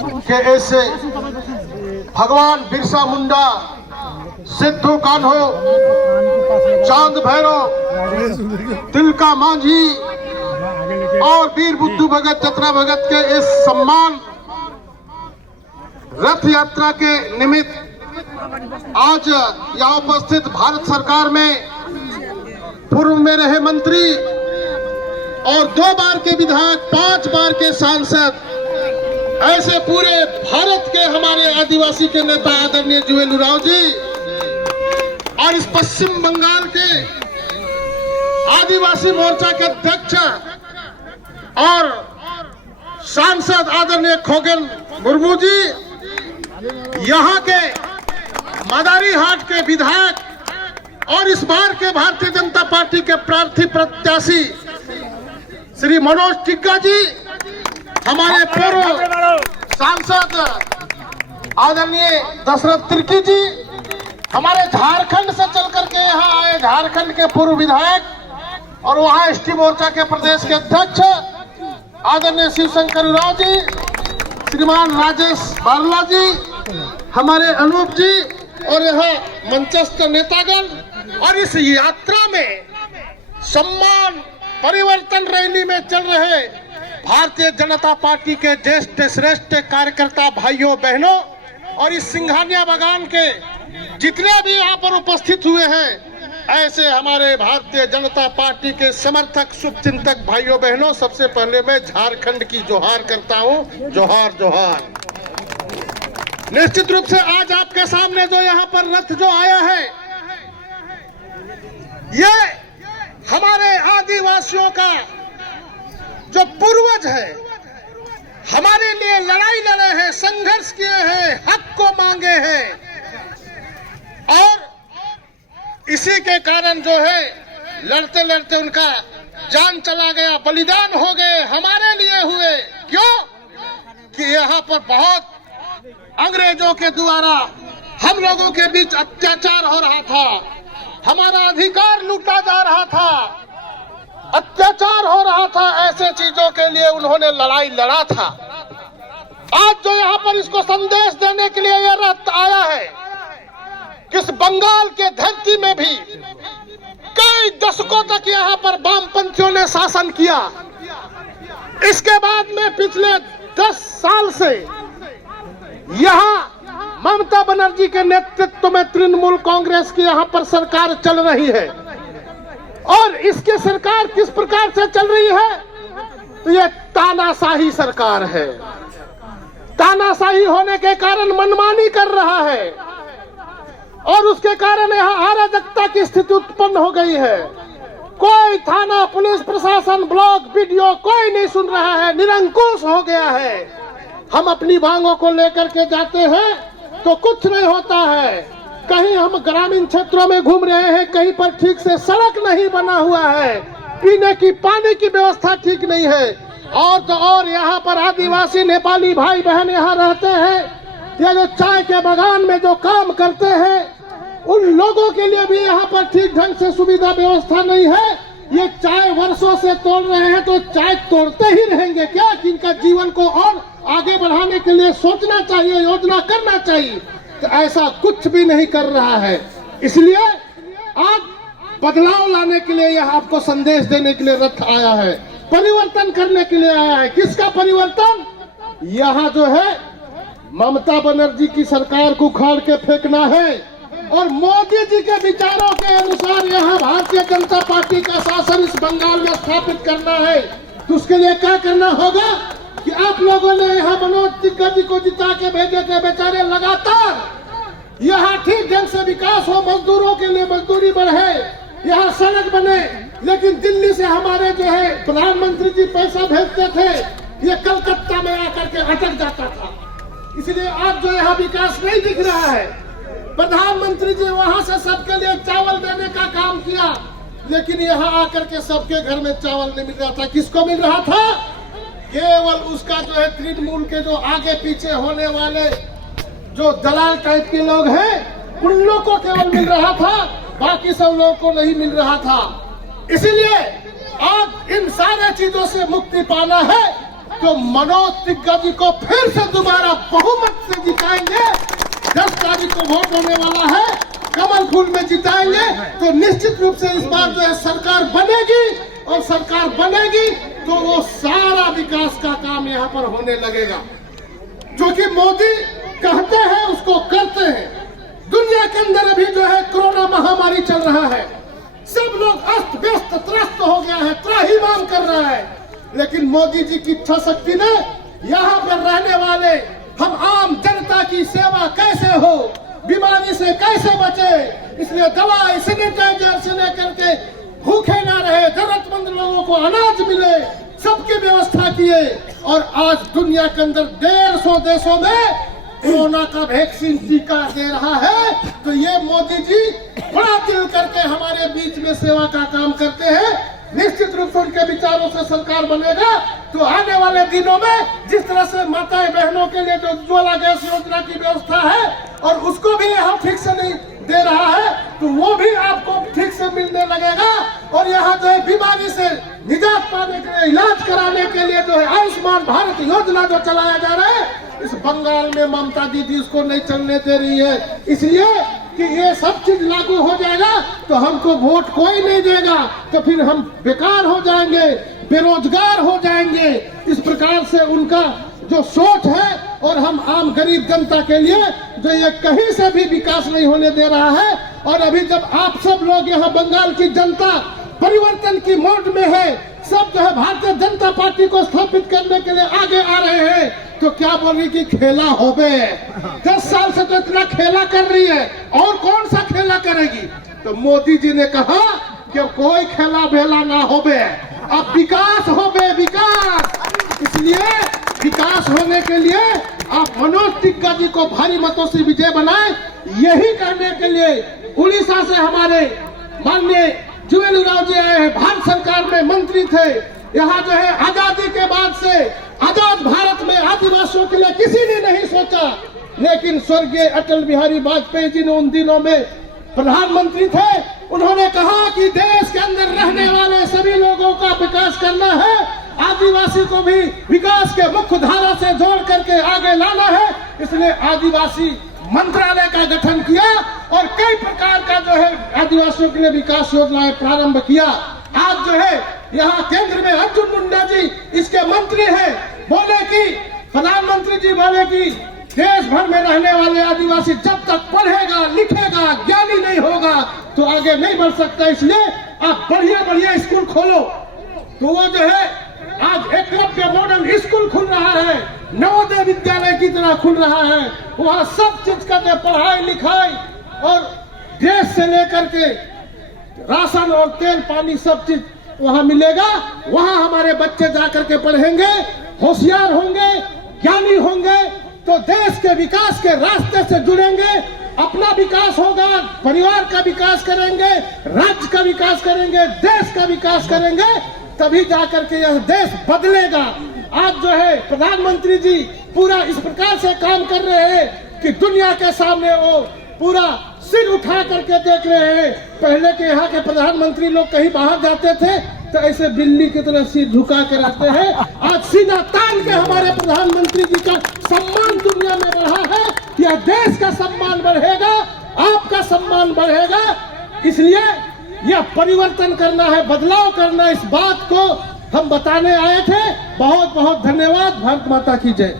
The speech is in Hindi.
कि ऐसे भगवान बिरसा मुंडा, सिद्धू कान्हो, चांद भैरव, तिलका मांझी और वीर बुद्धू भगत, जतरा भगत के इस सम्मान रथ यात्रा के निमित्त आज यहाँ उपस्थित भारत सरकार में पूर्व में रहे मंत्री और 2 बार के विधायक, 5 बार के सांसद, ऐसे पूरे भारत के हमारे आदिवासी के नेता आदरणीय जुएल उरांव जी और इस पश्चिम बंगाल के आदिवासी मोर्चा के अध्यक्ष और सांसद आदरणीय खगेन मुर्मू जी, यहाँ के मदारीहाट के विधायक और इस बार के भारतीय जनता पार्टी के प्रार्थी प्रत्याशी श्री मनोज टिग्गा जी, हमारे पूर्व सांसद आदरणीय दशरथ तिर्की जी, हमारे झारखंड से चल करके यहाँ आए झारखंड के पूर्व विधायक और वहाँ एसटी मोर्चा के प्रदेश के अध्यक्ष आदरणीय शिवशंकर उरांव जी, श्रीमान राजेश बारला जी, हमारे अनूप जी और यहाँ मंचस्थ नेतागण और इस यात्रा में सम्मान परिवर्तन रैली में चल रहे भारतीय जनता पार्टी के ज्येष्ठ श्रेष्ठ कार्यकर्ता भाइयों बहनों और इस सिंघानिया बागान के जितने भी यहाँ पर उपस्थित हुए हैं, ऐसे हमारे भारतीय जनता पार्टी के समर्थक शुभचिंतक भाइयों बहनों, सबसे पहले मैं झारखंड की जोहार करता हूँ। जोहार जोहार। निश्चित रूप से आज आपके सामने जो यहाँ पर रथ जो आया है, ये हमारे आदिवासियों का जो पूर्वज है, हमारे लिए लड़ाई लड़े हैं, संघर्ष किए हैं, हक को मांगे हैं और इसी के कारण जो है लड़ते लड़ते उनका जान चला गया, बलिदान हो गए, हमारे लिए हुए। क्यों कि यहाँ पर बहुत अंग्रेजों के द्वारा हम लोगों के बीच अत्याचार हो रहा था, हमारा अधिकार लूटा जा रहा था, अत्याचार हो रहा था। ऐसे चीजों के लिए उन्होंने लड़ाई लड़ा था। आज जो यहाँ पर इसको संदेश देने के लिए यह रथ आया है, किस बंगाल के धरती में भी कई दशकों तक यहाँ पर वामपंथियों ने शासन किया। इसके बाद में पिछले 10 साल से यहाँ ममता बनर्जी के नेतृत्व में तृणमूल कांग्रेस की यहाँ पर सरकार चल रही है और इसकी सरकार किस प्रकार से चल रही है, तो ये तानाशाही सरकार है। तानाशाही होने के कारण मनमानी कर रहा है और उसके कारण यहाँ अराजकता की स्थिति उत्पन्न हो गई है। कोई थाना, पुलिस प्रशासन, ब्लॉक, वीडियो कोई नहीं सुन रहा है, निरंकुश हो गया है। हम अपनी मांगों को लेकर के जाते हैं तो कुछ नहीं होता है। कहीं हम ग्रामीण क्षेत्रों में घूम रहे हैं, कहीं पर ठीक से सड़क नहीं बना हुआ है, पीने की पानी की व्यवस्था ठीक नहीं है। और तो और यहाँ पर आदिवासी नेपाली भाई बहन यहाँ रहते हैं, ये जो चाय के बागान में जो काम करते हैं, उन लोगों के लिए भी यहाँ पर ठीक ढंग से सुविधा व्यवस्था नहीं है। ये चाय वर्षों से तोड़ रहे हैं तो चाय तोड़ते ही रहेंगे क्या? कि इनका जीवन को और आगे बढ़ाने के लिए सोचना चाहिए, योजना करना चाहिए, तो ऐसा कुछ भी नहीं कर रहा है। इसलिए आज बदलाव लाने के लिए यह आपको संदेश देने के लिए रथ आया है, परिवर्तन करने के लिए आया है। किसका परिवर्तन? यहाँ जो है ममता बनर्जी की सरकार को उखाड़ के फेंकना है और मोदी जी के विचारों के अनुसार यहाँ भारतीय जनता पार्टी का शासन इस बंगाल में स्थापित करना है। तो उसके लिए क्या करना होगा कि आप लोगों ने यहाँ मनोज टिग्गा जी को जिता के भेजे थे, बेचारे लगातार यहाँ ठीक ढंग से विकास हो, मजदूरों के लिए मजदूरी बढ़े, यहाँ सड़क बने। लेकिन दिल्ली से हमारे जो है प्रधानमंत्री जी पैसा भेजते थे, ये कलकत्ता में आकर के अटक जाता था। इसलिए आज जो यहाँ विकास नहीं दिख रहा है। प्रधानमंत्री जी वहां से सबके लिए चावल देने का काम किया, लेकिन यहाँ आकर के सबके घर में चावल नहीं मिल रहा था। किसको मिल रहा था? केवल उसका जो है तृणमूल के जो आगे पीछे होने वाले जो दलाल टाइप के लोग हैं, उन लोगों को केवल मिल रहा था, बाकी सब लोगों को नहीं मिल रहा था। इसीलिए आज इन सारे चीजों से मुक्ति पाना है तो मनोज तिग्गा जी को फिर से दोबारा बहुमत से जिताएंगे। 10 तारीख को वोट होने वाला है, कमल फूल में जिताएंगे तो निश्चित रूप से इस बार जो है सरकार बनेगी, और सरकार बनेगी तो वो सारा विकास का काम यहाँ पर होने लगेगा। जो कि मोदी कहते हैं उसको करते हैं। दुनिया के अंदर अभी जो है कोरोना महामारी चल रहा है, सब लोग अस्त व्यस्त त्रस्त हो गया है, त्राहिमाम कर रहा है, लेकिन मोदी जी की इच्छा शक्ति ने यहाँ पर रहने वाले हम आम जनता की सेवा कैसे हो, बीमारी से कैसे बचे, इसलिए दवाई सैनिटाइजर से लेकर के भूखे ना रहे, जरूरतमंद लोगों को अनाज मिले, सबकी व्यवस्था किए। और आज दुनिया के अंदर 150 देशों में कोरोना का वैक्सीन टीका दे रहा है। तो ये मोदी जी बड़ा दिल करके हमारे बीच में सेवा का काम करते हैं। निश्चित रूप से उनके विचारों से सरकार बनेगा तो आने वाले दिनों में जिस तरह से माताएं बहनों के लिए जो उज्ज्वला गैस योजना की व्यवस्था है और उसको भी यहाँ ठीक से नहीं दे रहा है, तो वो भी आपको ठीक से मिलने लगेगा। और यहाँ जो है बीमारी से निजात पाने के लिए, इलाज कराने के लिए जो है आयुष्मान भारत योजना जो चलाया जा रहा है, इस बंगाल में ममता दीदी उसको नहीं चलने दे रही है, इसलिए कि ये सब चीज लागू हो जाएगा तो हमको वोट कोई नहीं देगा, तो फिर हम बेकार हो जाएंगे, बेरोजगार हो जाएंगे। इस प्रकार से उनका जो सोच है, और हम आम गरीब जनता के लिए जो ये कहीं से भी विकास नहीं होने दे रहा है। और अभी जब आप सब लोग यहाँ बंगाल की जनता परिवर्तन की मोड में है, सब जो है भारतीय जनता पार्टी को स्थापित करने के लिए आगे आ रहे हैं, तो क्या बोल रही कि खेला होबे, 10 साल से तो इतना खेला कर रही है, और कौन सा खेला करेगी। तो मोदी जी ने कहा कि कोई खेला भेला ना होबे, अब विकास होबे, विकास। इसलिए विकास होने के लिए आप मनोज तिग्गा जी को भारी मतों से विजय बनाए। यही करने के लिए उड़ीसा से हमारे माननीय जुवेल राव जी आए हैं, भारत सरकार में मंत्री थे। यहाँ जो है आजादी के बाद से आजाद भारत में आदिवासियों के लिए किसी ने नहीं सोचा, लेकिन स्वर्गीय अटल बिहारी वाजपेयी जी ने उन दिनों में प्रधानमंत्री थे, उन्होंने कहा कि देश के अंदर रहने वाले सभी लोगों का विकास करना है, आदिवासी को भी विकास के मुख्य धारा से जोड़ करके आगे लाना है। इसलिए आदिवासी मंत्रालय का गठन किया और कई प्रकार का जो है आदिवासियों के लिए विकास योजनाएं प्रारंभ किया। आज जो है यहाँ केंद्र में अर्जुन मुंडा जी इसके मंत्री हैं, बोले कि प्रधानमंत्री जी बोले कि देश भर में रहने वाले आदिवासी जब तक पढ़ेगा लिखेगा ज्ञानी नहीं होगा तो आगे नहीं बढ़ सकता, इसलिए आप बढ़िया बढ़िया स्कूल खोलो। तो वो जो है आज एकलव्य मॉडल स्कूल खुल रहा है, नवोदय विद्यालय की तरह खुल रहा है, वहाँ सब चीज का पढ़ाई लिखाई और गैस से लेकर के राशन और तेल पानी सब चीज वहाँ मिलेगा। वहाँ हमारे बच्चे जाकर के पढ़ेंगे, होशियार होंगे, ज्ञानी होंगे, तो देश के विकास के रास्ते से जुड़ेंगे, अपना विकास होगा, परिवार का विकास करेंगे, राज्य का विकास करेंगे, देश का विकास करेंगे, तभी जाकर के यह देश बदलेगा। आज जो है प्रधानमंत्री जी पूरा इस प्रकार से काम कर रहे हैं कि दुनिया के सामने वो पूरा सिर उठा करके देख रहे हैं। पहले के यहाँ के प्रधानमंत्री लोग कहीं बाहर जाते थे तो ऐसे बिल्ली की तरह सिर झुका कर आते हैं, आज सीना तान के हमारे प्रधानमंत्री जी का सम्मान दुनिया में बढ़ा है। यह देश का सम्मान बढ़ेगा, आपका सम्मान बढ़ेगा, इसलिए यह परिवर्तन करना है, बदलाव करना है, इस बात को हम बताने आए थे। बहुत बहुत धन्यवाद। भारत माता की जय।